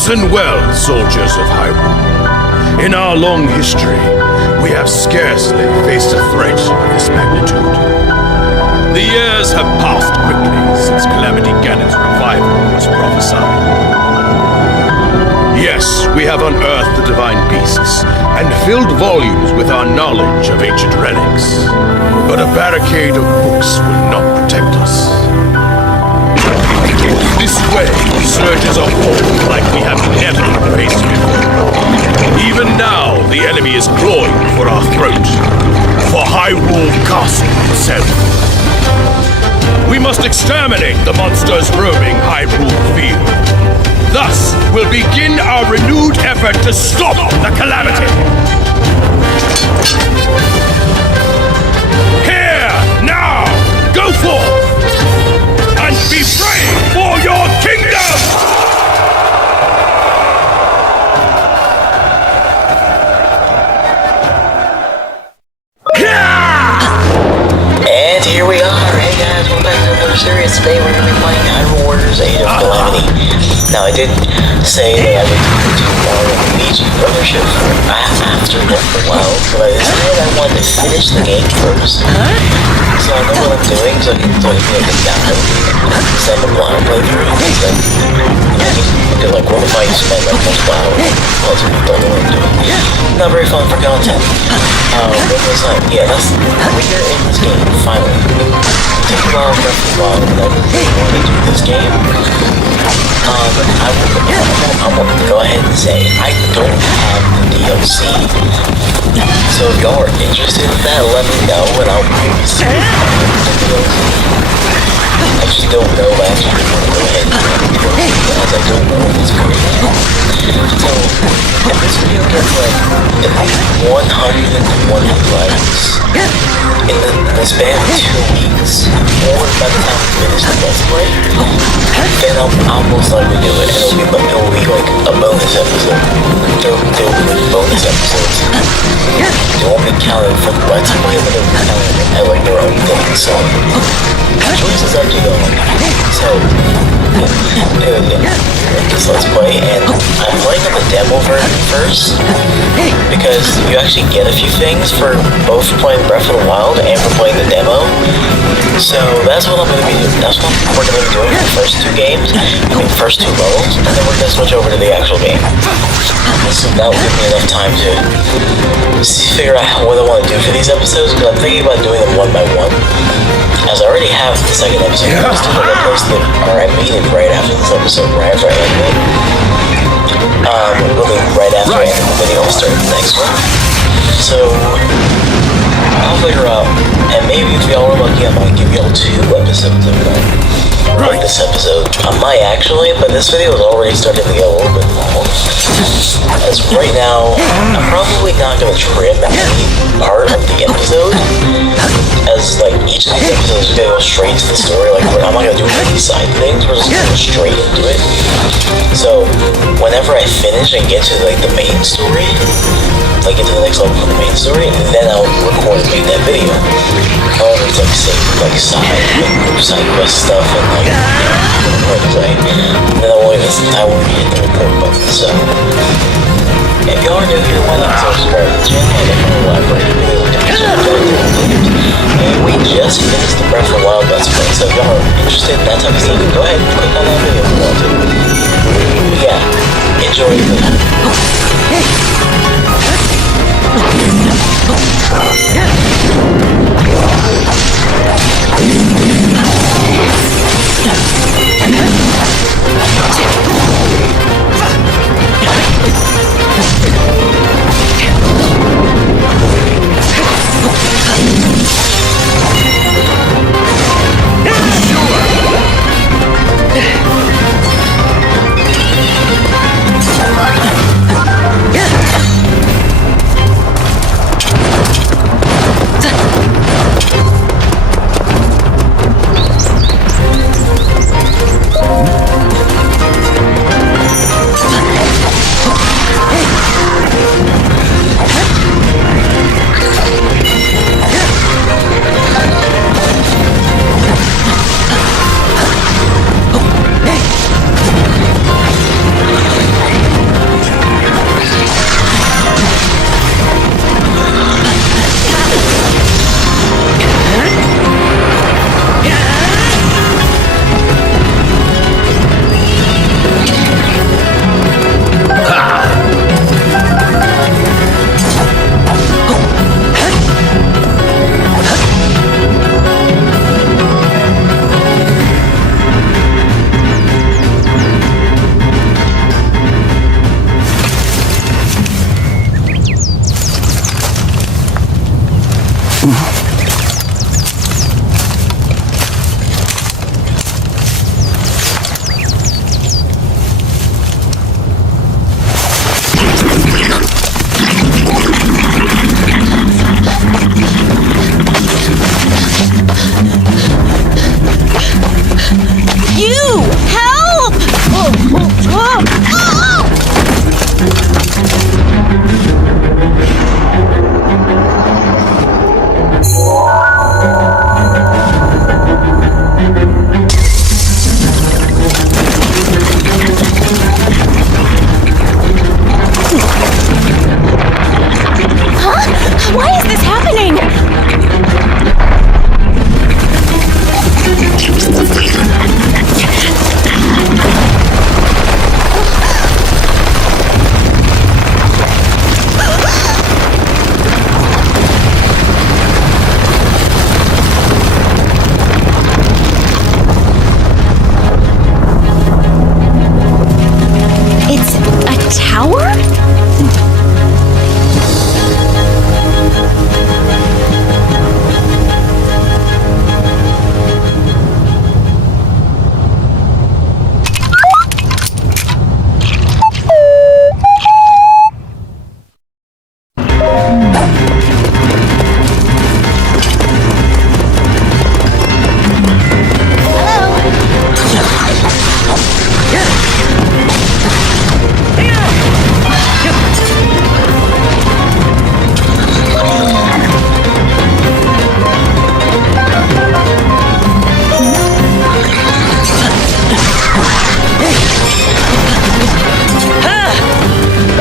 Listen well, soldiers of Hyrule. In our long history, we have scarcely faced a threat of this magnitude. The years have passed quickly since Calamity Ganon's revival was prophesied. Yes, we have unearthed the divine beasts and filled volumes with our knowledge of ancient relics. But a barricade of books will not protect us. This way surges a horde like we have never faced before. Even now, the enemy is clawing for our throat, for Hyrule Castle itself. We must exterminate the monsters roaming Hyrule Field. Thus, we'll begin our renewed effort to stop the calamity. Here, now, go forth, and be brave for your kingdom! And here we are. Hey guys, welcome back to another series. Today we're going to be playing Hyrule Warriors Age of Calamity. Now I did say that I would do more of the Ouija Brothership after Breath of the Wild, but I decided I wanted to finish the game first. So I know what I'm doing, so I can get down and send a blind playthrough, and then look at like what if I spend like multiple hours plus we don't know what I'm doing. Not very fun for content. But it's like, yeah, we're in this game, finally. It took a while, Breath of the Wild, but I really want to do this game. I'm going to go ahead and say I don't have the DLC. So if y'all are interested in that, let me know and I'll maybe see the DLC. I just don't know if I actually want to go ahead and do the DLC because I don't know if it's great. So if this video gets like at least 120 likes in the span of 2 weeks, or by the time we finish the Let's Play, then I'll most likely do it. It'll be like a bonus episode. There will be bonus episodes. They won't be counted for the Let's Play, but they'll be counted at like their own thing. So the choice is up to you. So yeah, this Let's Play, and I'm playing on the demo version first because you actually get a few things for both playing Breath of the Wild and for playing the demo. So that's what I'm going to be doing. That's what we're going to be doing for the first two games, the first two levels, and then we're going to switch over to the actual game. So that will give me enough time to figure out what I want to do for these episodes, because I'm thinking about doing them one by one. As I already have the second episode posted, and I posted it, or I made it right after this episode, right after I ended it. Really right after I ended the video, I'll start the next one. So I'll figure out, and maybe if y'all are lucky, I might give y'all 2 episodes of this episode. I might actually, but this video is already starting to get a little bit long. As right now, I'm probably not going to trim any part of the episode, as like each of these episodes are going to go straight to the story. Like I'm not going to do any side things, we're just going to go straight into it. So whenever I finish and get to like the main story, like into the next level for the main story, then I'll record and make that video. However, it's like side quest stuff and like play. And then I won't hit the record button. So if y'all are new here, why not subscribe to the channel and definitely elaborate and we just finished the Breath of the Wild Let's Play, so if y'all are interested in that type of stuff, go ahead and click on that video if you want to. But yeah, enjoy the video.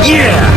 Yeah!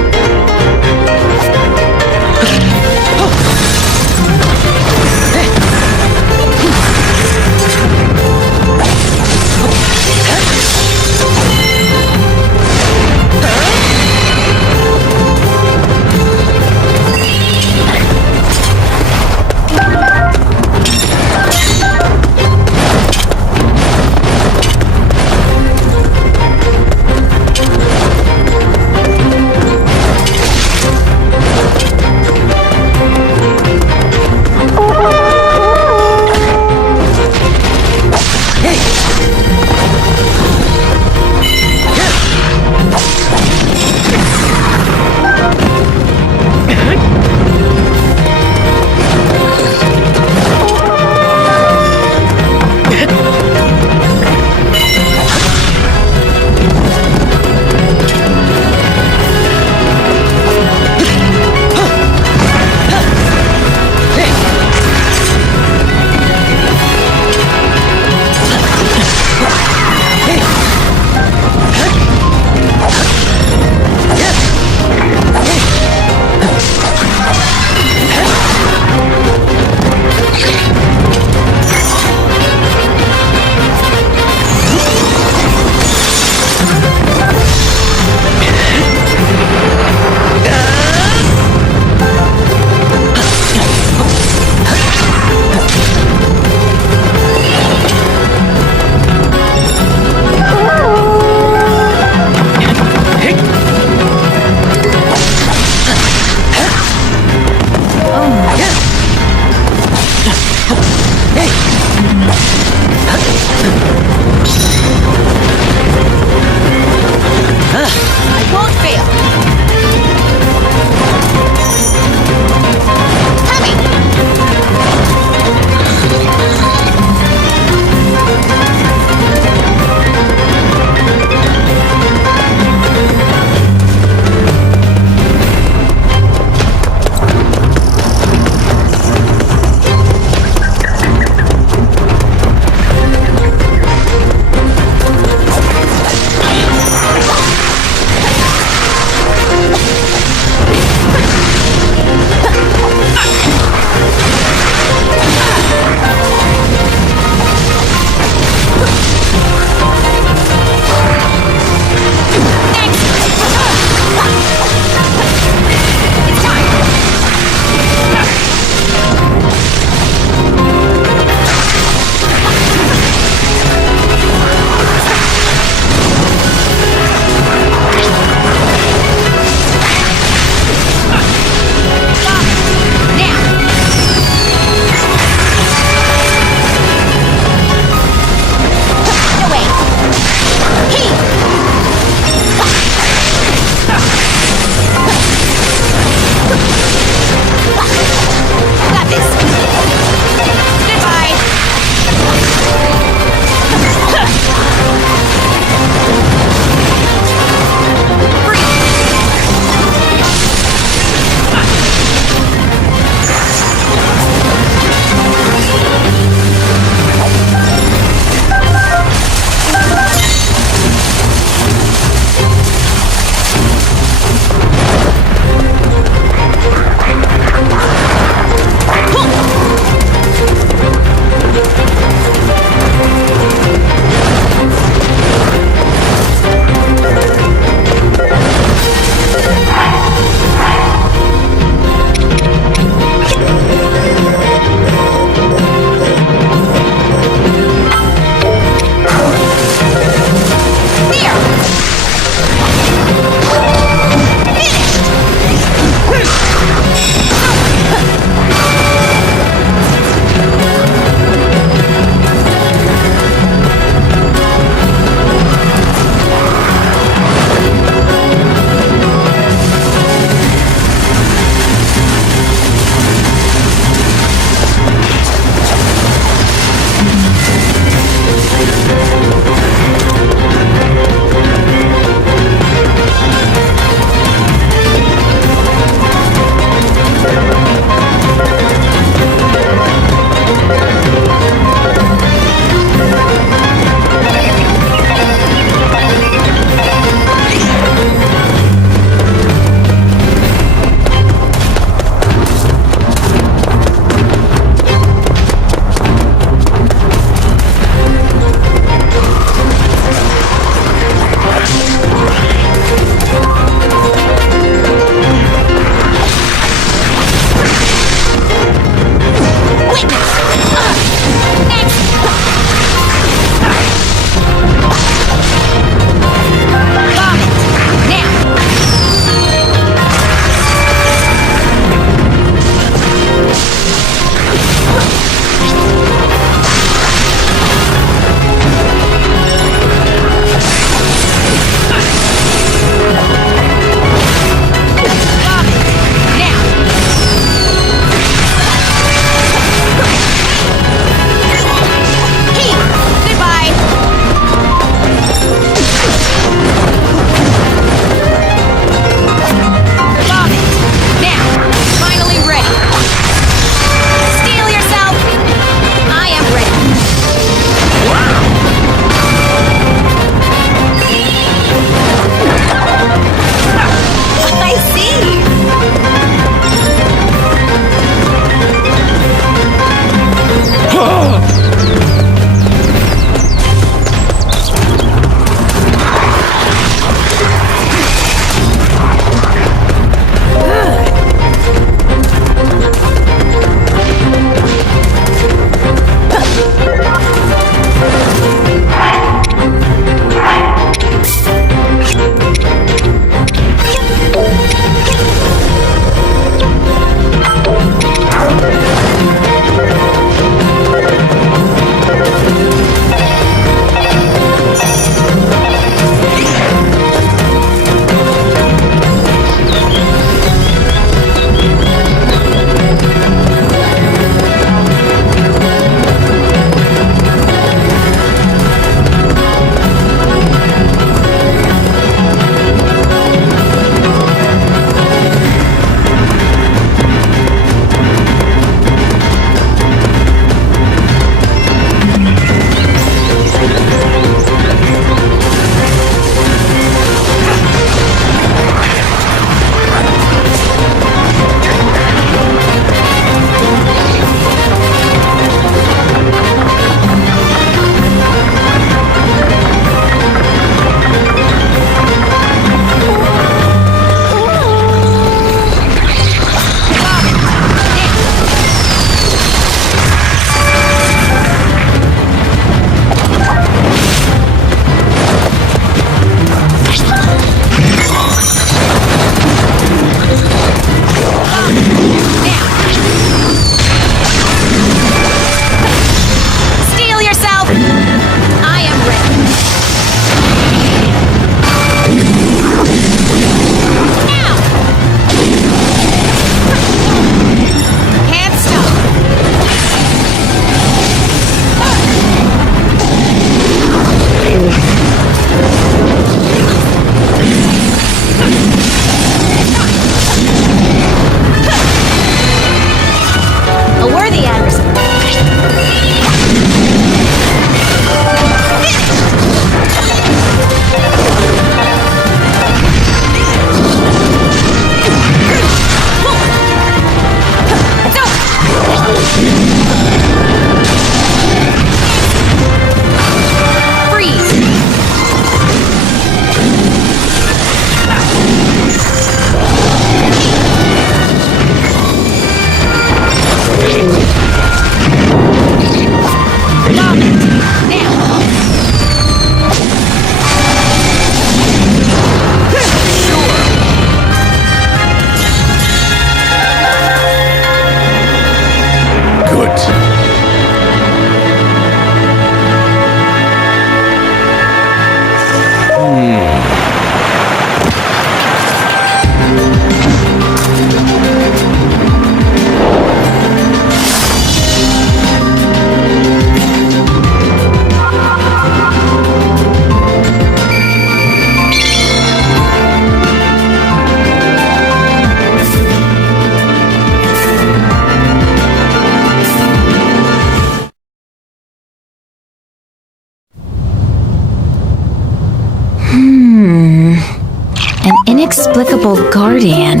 inexplicable guardian.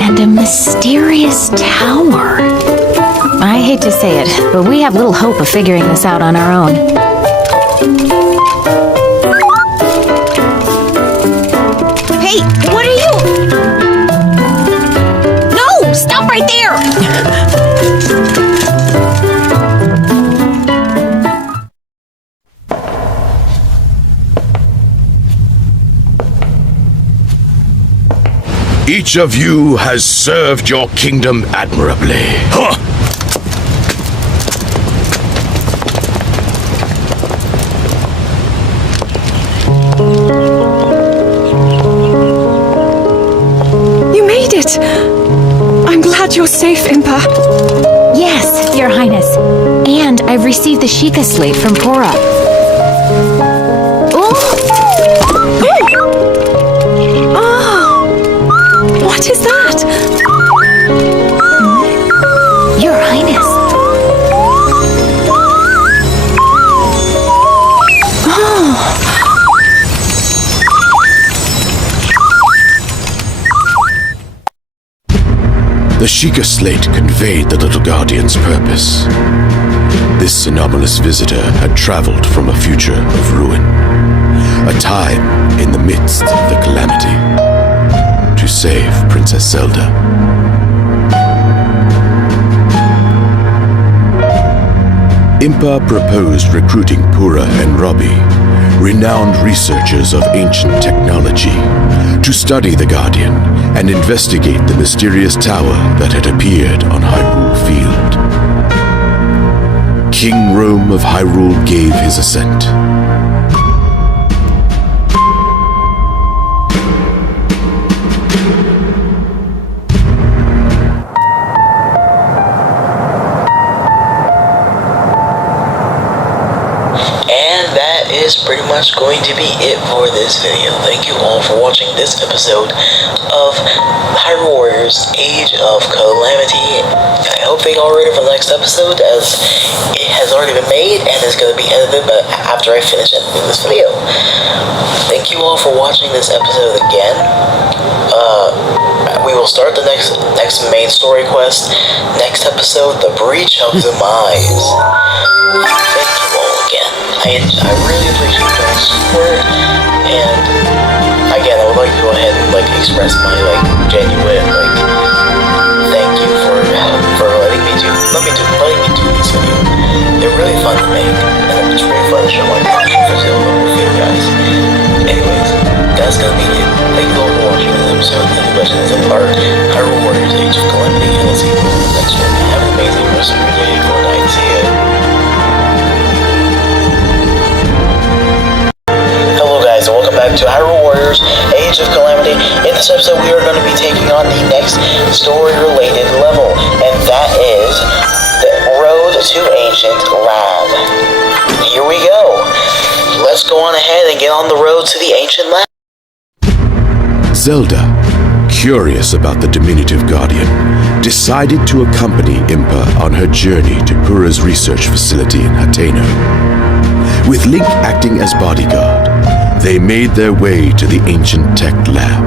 And a mysterious tower. I hate to say it, but we have little hope of figuring this out on our own. Hey, what are you? No! Stop right there! Each of you has served your kingdom admirably. Huh! You made it! I'm glad you're safe, Impa. Yes, Your Highness. And I've received the Sheikah slate from Pora. What is that? Your Highness. The Sheikah slate conveyed the little guardian's purpose. This anomalous visitor had traveled from a future of ruin, a time in the midst of the calamity, to save Princess Zelda. Impa proposed recruiting Pura and Robbie, renowned researchers of ancient technology, to study the Guardian and investigate the mysterious tower that had appeared on Hyrule Field. King Rome of Hyrule gave his assent. Pretty much going to be it for this video. Thank you all for watching this episode of Hyrule Warriors Age of Calamity. I hope they all ready for the next episode, as it has already been made and is going to be edited but after I finish editing this video. Thank you all for watching this episode again. We will start the next main story quest next episode, The Breach of Demise. Thank you all again. I really appreciate your support, and again, I would like to go ahead and express my genuine thank you for letting me do these videos. They're really fun to make, and it's really fun to show my passion for Zelda with you guys. Anyways, that's gonna be it. Thank you all for watching this episode. Any questions about Hyrule Warriors Age of Calamity, and I'll see you in the next one. Have an amazing rest of your day. Good night. See ya. And welcome back to Hyrule Warriors Age of Calamity. In this episode, we are going to be taking on the next story-related level, and that is the Road to Ancient Lab. Here we go. Let's go on ahead and get on the road to the Ancient Lab. Zelda, curious about the diminutive guardian, decided to accompany Impa on her journey to Pura's research facility in Hateno. With Link acting as bodyguard, they made their way to the ancient tech lab.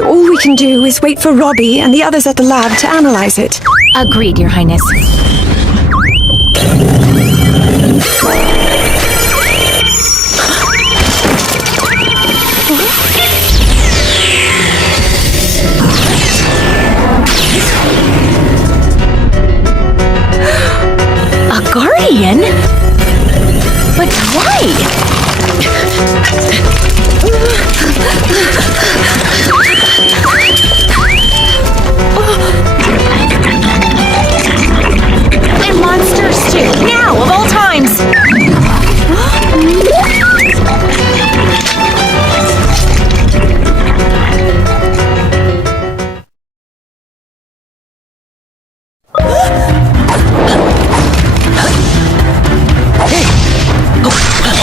All we can do is wait for Robbie and the others at the lab to analyze it. Agreed, Your Highness. Guardian? But why? And monsters too. Now, of all times.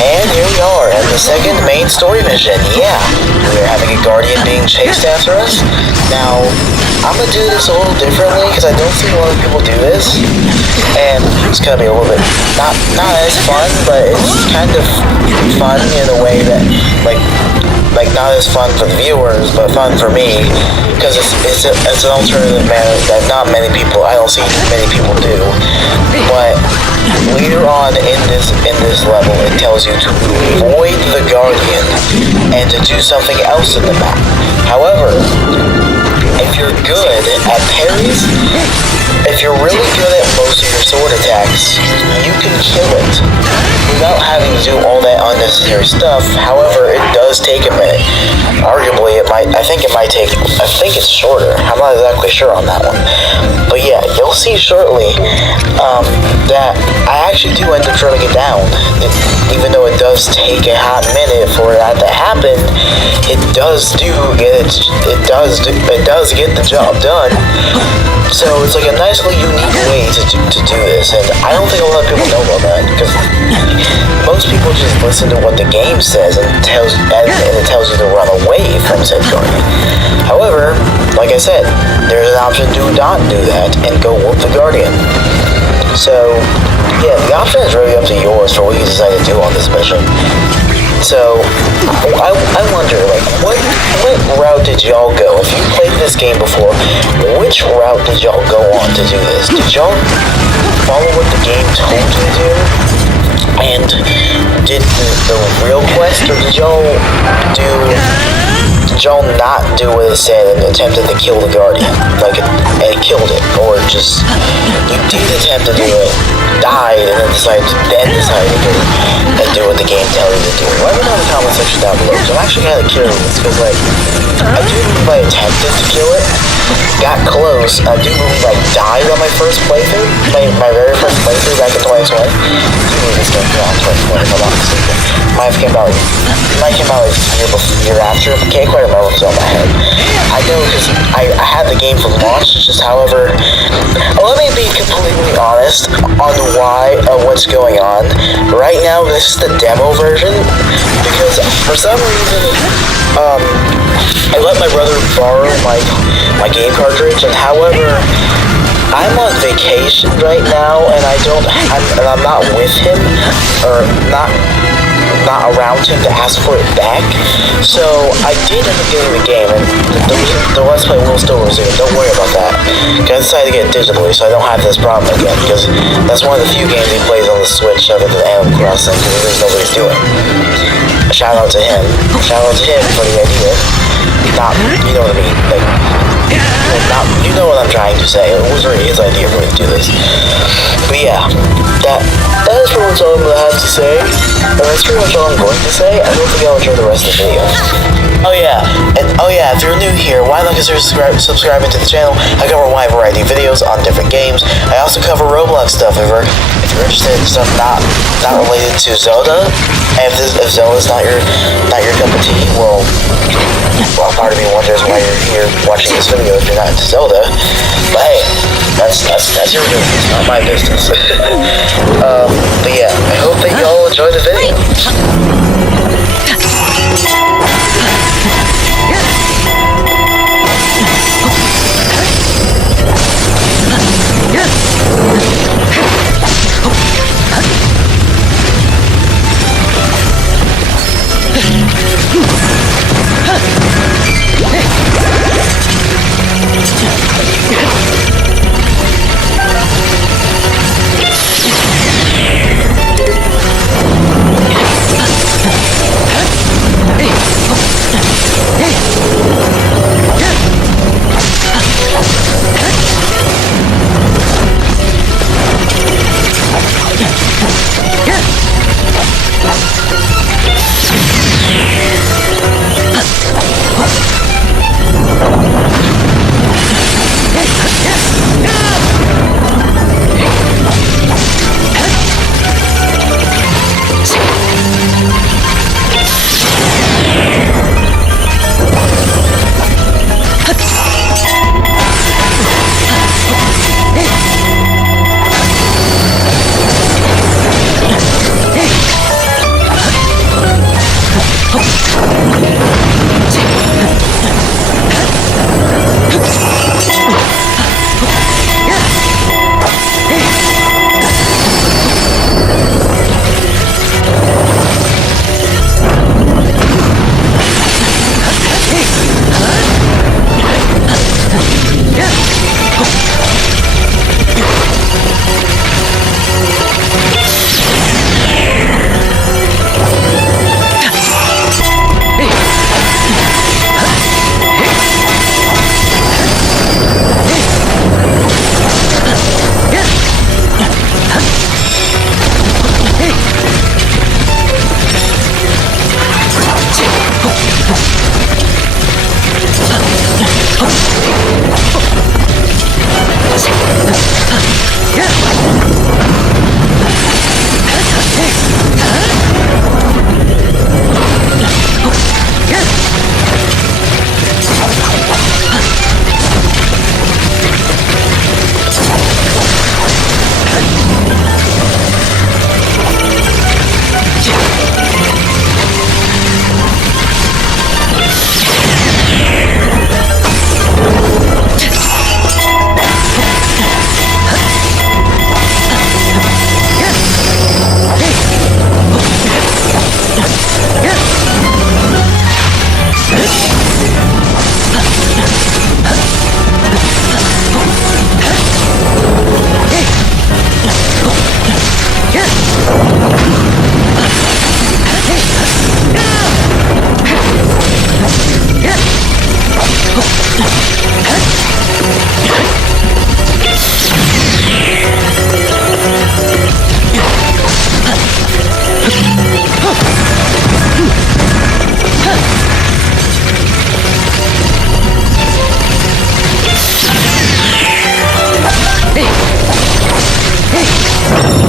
And here we are at the second main story mission. Yeah, we're having a guardian being chased after us. Now, I'm gonna do this a little differently because I don't see a lot of people do this, and it's gonna be a little bit not as fun, but it's kind of fun in a way that like not as fun for the viewers, but fun for me because it's an alternative manner that not many people, I don't see many people do, but later on in this level, it tells you to avoid the Guardian and to do something else in the map. However, if you're good at parries, if you're really good at most of your sword attacks, you can kill it without having to do all that unnecessary stuff. However, it does take a minute. Arguably, I think it's shorter. I'm not exactly sure on that one. But yeah, you'll see shortly that I actually do end up turning it down. Even though it does take a hot minute for that to happen, it does get the job done. So it's like a nice little unique way to do this, and I don't think a lot of people know about that because most people just listen to what the game says and it tells you to run away from said Guardian. However, like I said, there's an option to not do that and go whoop the Guardian. So yeah, the option is really up to yours for what you decide to do on this mission. So, I wonder, like, what route did y'all go? If you played this game before, which route did y'all go on to do this? Did y'all follow what the game told you to do? And did the real quest, or did y'all not do what it said and attempted to kill the Guardian? Like, and killed it, or just, you did attempt to do it, died, and then decided to go and do what the game tells you to do. Let me know in the comment section down below, because I'm actually kind of curious, because, like, I do believe I attempted to kill it, got close, I do believe I died on my first playthrough, my very first playthrough back in 2020. I do believe this game came out in 2020, if I'm not mistaken. Might have came out like a year after, but can't quite remember what's on my head. I know because I had the game from launch, just however, let me be completely honest on what's going on. Right now, this is the demo version, because for some reason, I let my brother borrow my game cartridge, and however, I'm on vacation right now, and I'm not with him, or not around him to ask for it back. So I did end up getting the game, and the Let's Play will still resume. Don't worry about that. I decided to get it digitally, so I don't have this problem again, because that's one of the few games he plays on the Switch other than Animal Crossing, because there's nobody's doing. Shout out to him for the idea. You know what I mean? Like, you know what I'm trying to say. It was really his idea for me to do this. But yeah, that is pretty much all I'm gonna have to say. And that's pretty much all I'm going to say. I hope you all enjoy the rest of the video. Oh yeah, if you're new here, why not consider subscribing to the channel? I cover a wide variety of videos on different games. I also cover Roblox stuff if you're interested in stuff not related to Zelda. And if Zelda's not your cup of tea, well, part of me wonders why you're here watching this video if you're not into Zelda. But hey, that's your business, not my business. But yeah, I hope that y'all enjoy the video. Hey! Yeah!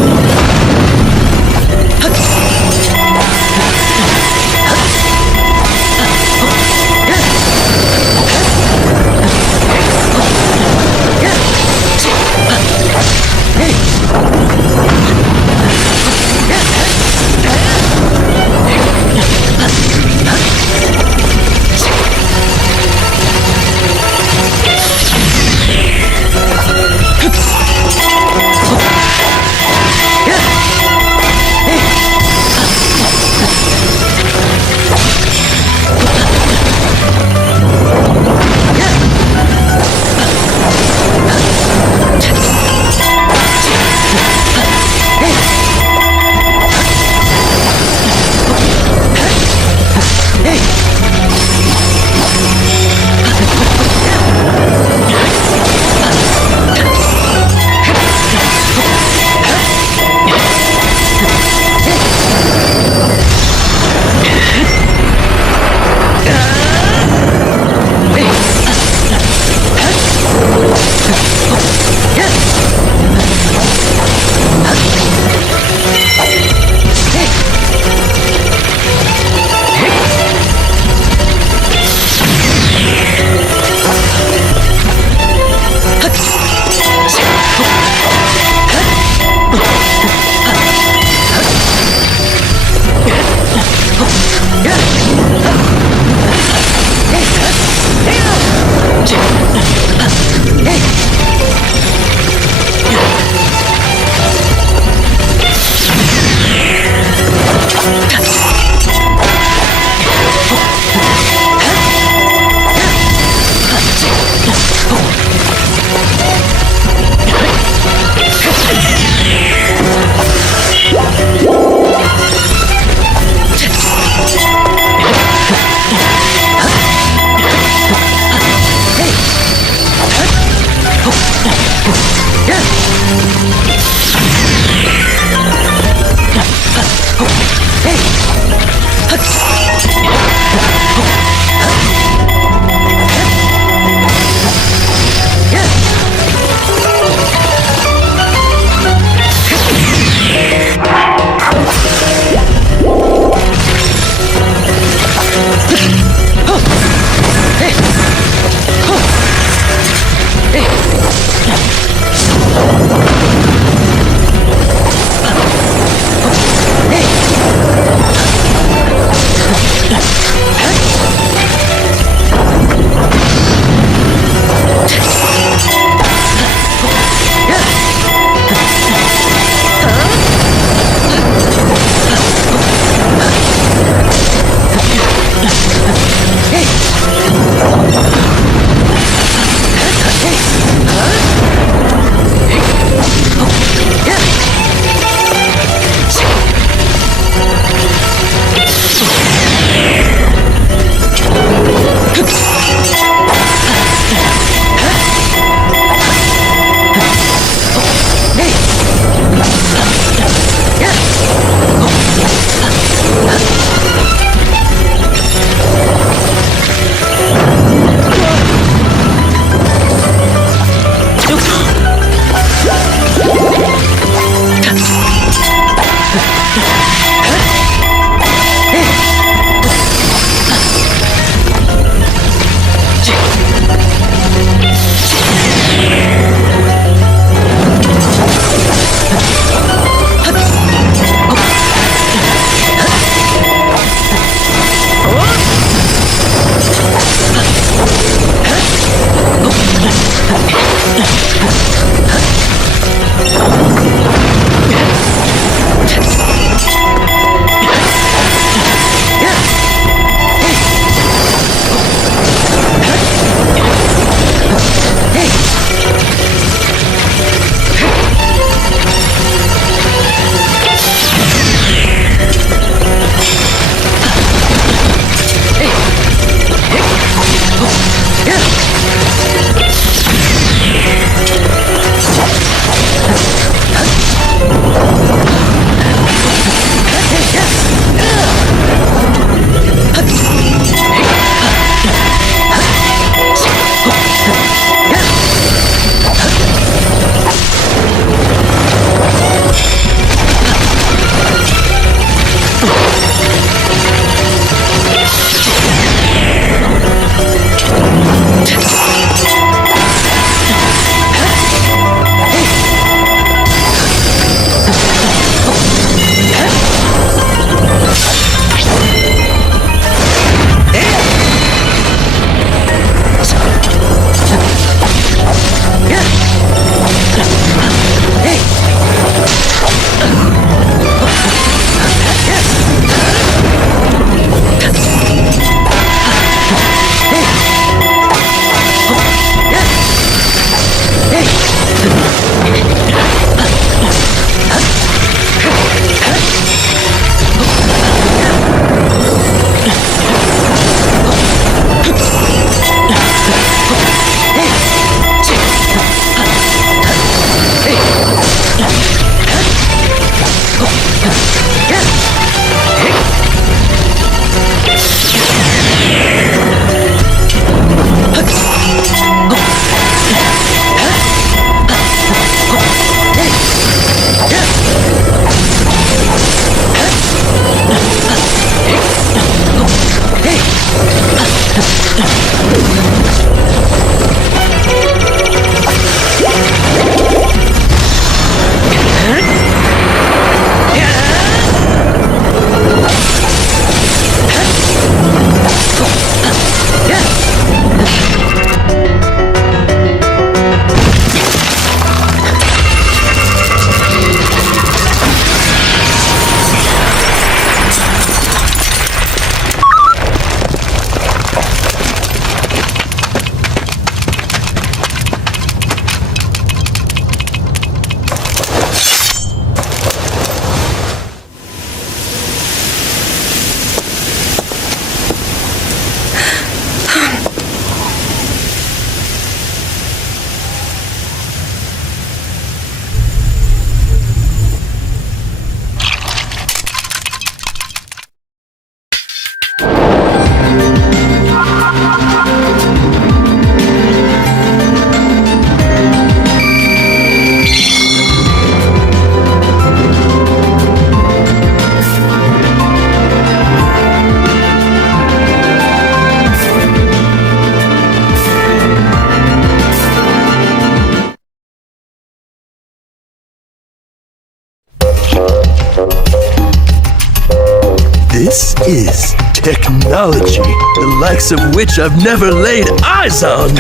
This is technology, the likes of which I've never laid eyes on.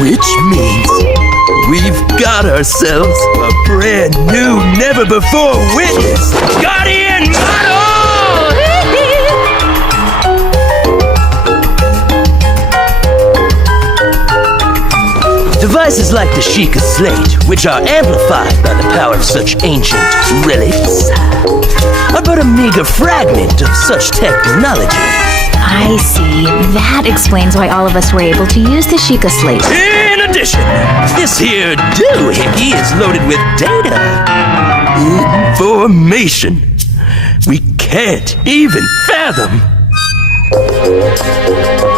Which means we've got ourselves a brand new, never-before-witnessed Guardian model! Devices like the Sheikah Slate, which are amplified by the power of such ancient relics, are but a meager fragment of such technology. I see. That explains why all of us were able to use the Sheikah Slate. In addition, this here doohickey is loaded with data. Information we can't even fathom.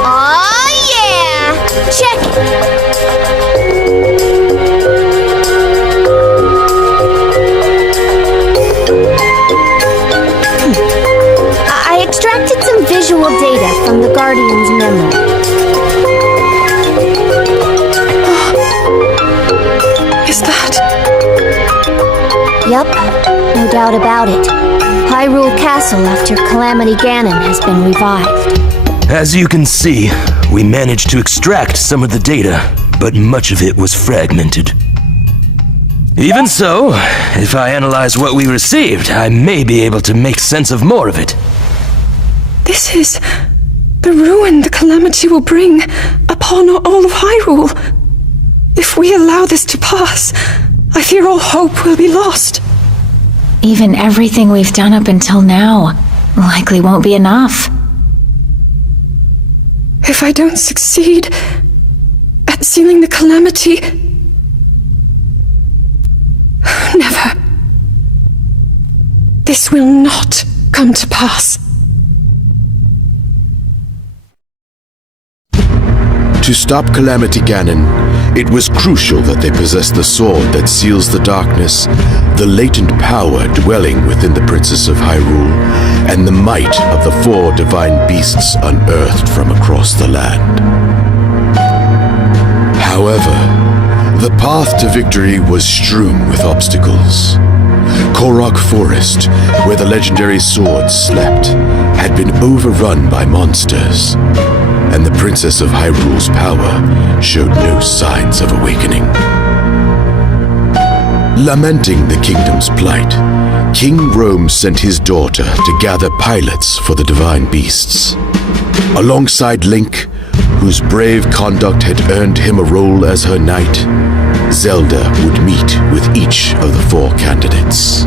Oh yeah! Check it! I extracted some visual data from the Guardian's memory. Is that... Yup, no doubt about it. Hyrule Castle after Calamity Ganon has been revived. As you can see, we managed to extract some of the data, but much of it was fragmented. Even so, if I analyze what we received, I may be able to make sense of more of it. This is the ruin the Calamity will bring upon all of Hyrule. If we allow this to pass, I fear all hope will be lost. Even everything we've done up until now likely won't be enough. If I don't succeed at sealing the Calamity... Never. This will not come to pass. To stop Calamity Ganon, it was crucial that they possess the sword that seals the darkness, the latent power dwelling within the Princess of Hyrule, and the might of the 4 divine beasts unearthed from across the land. However, the path to victory was strewn with obstacles. Korok Forest, where the legendary sword slept, had been overrun by monsters, and the Princess of Hyrule's power showed no signs of awakening. Lamenting the kingdom's plight, King Rome sent his daughter to gather pilots for the divine beasts. Alongside Link, whose brave conduct had earned him a role as her knight, Zelda would meet with each of the 4 candidates.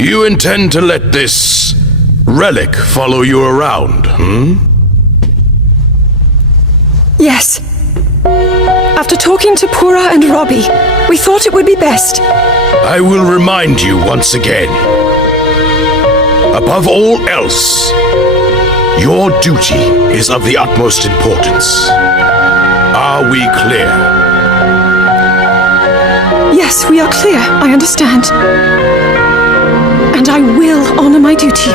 You intend to let this relic follow you around, Yes. After talking to Pura and Robbie, we thought it would be best. I will remind you once again. Above all else, your duty is of the utmost importance. Are we clear? Yes, we are clear. I understand. And I will honor my duty.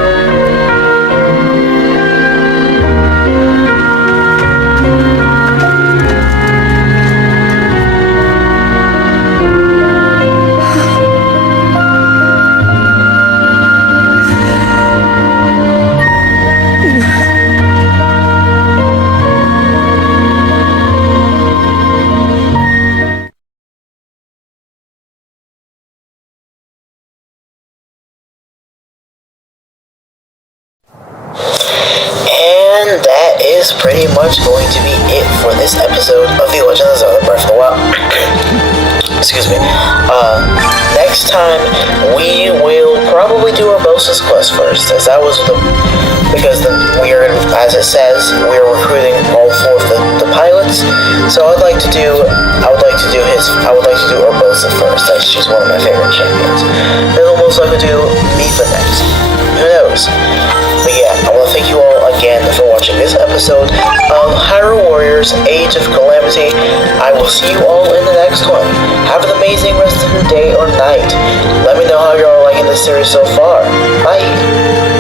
Is pretty much going to be it for this episode of The Legend of Zelda Breath of the Wild. Excuse me. Next time we will probably do Urbosa's quest first, as that was because we are, as it says, we are recruiting all 4 of the pilots. So I would like to do Urbosa first, as she's one of my favorite champions. questions, then they'll most likely do Mifa next. Who knows? But yeah, I want to thank you all again for watching this episode of Hyrule Warriors Age of Calamity. I will see you all in the next one. Have an amazing rest of your day or night. Let me know how you're all liking this series so far. Bye!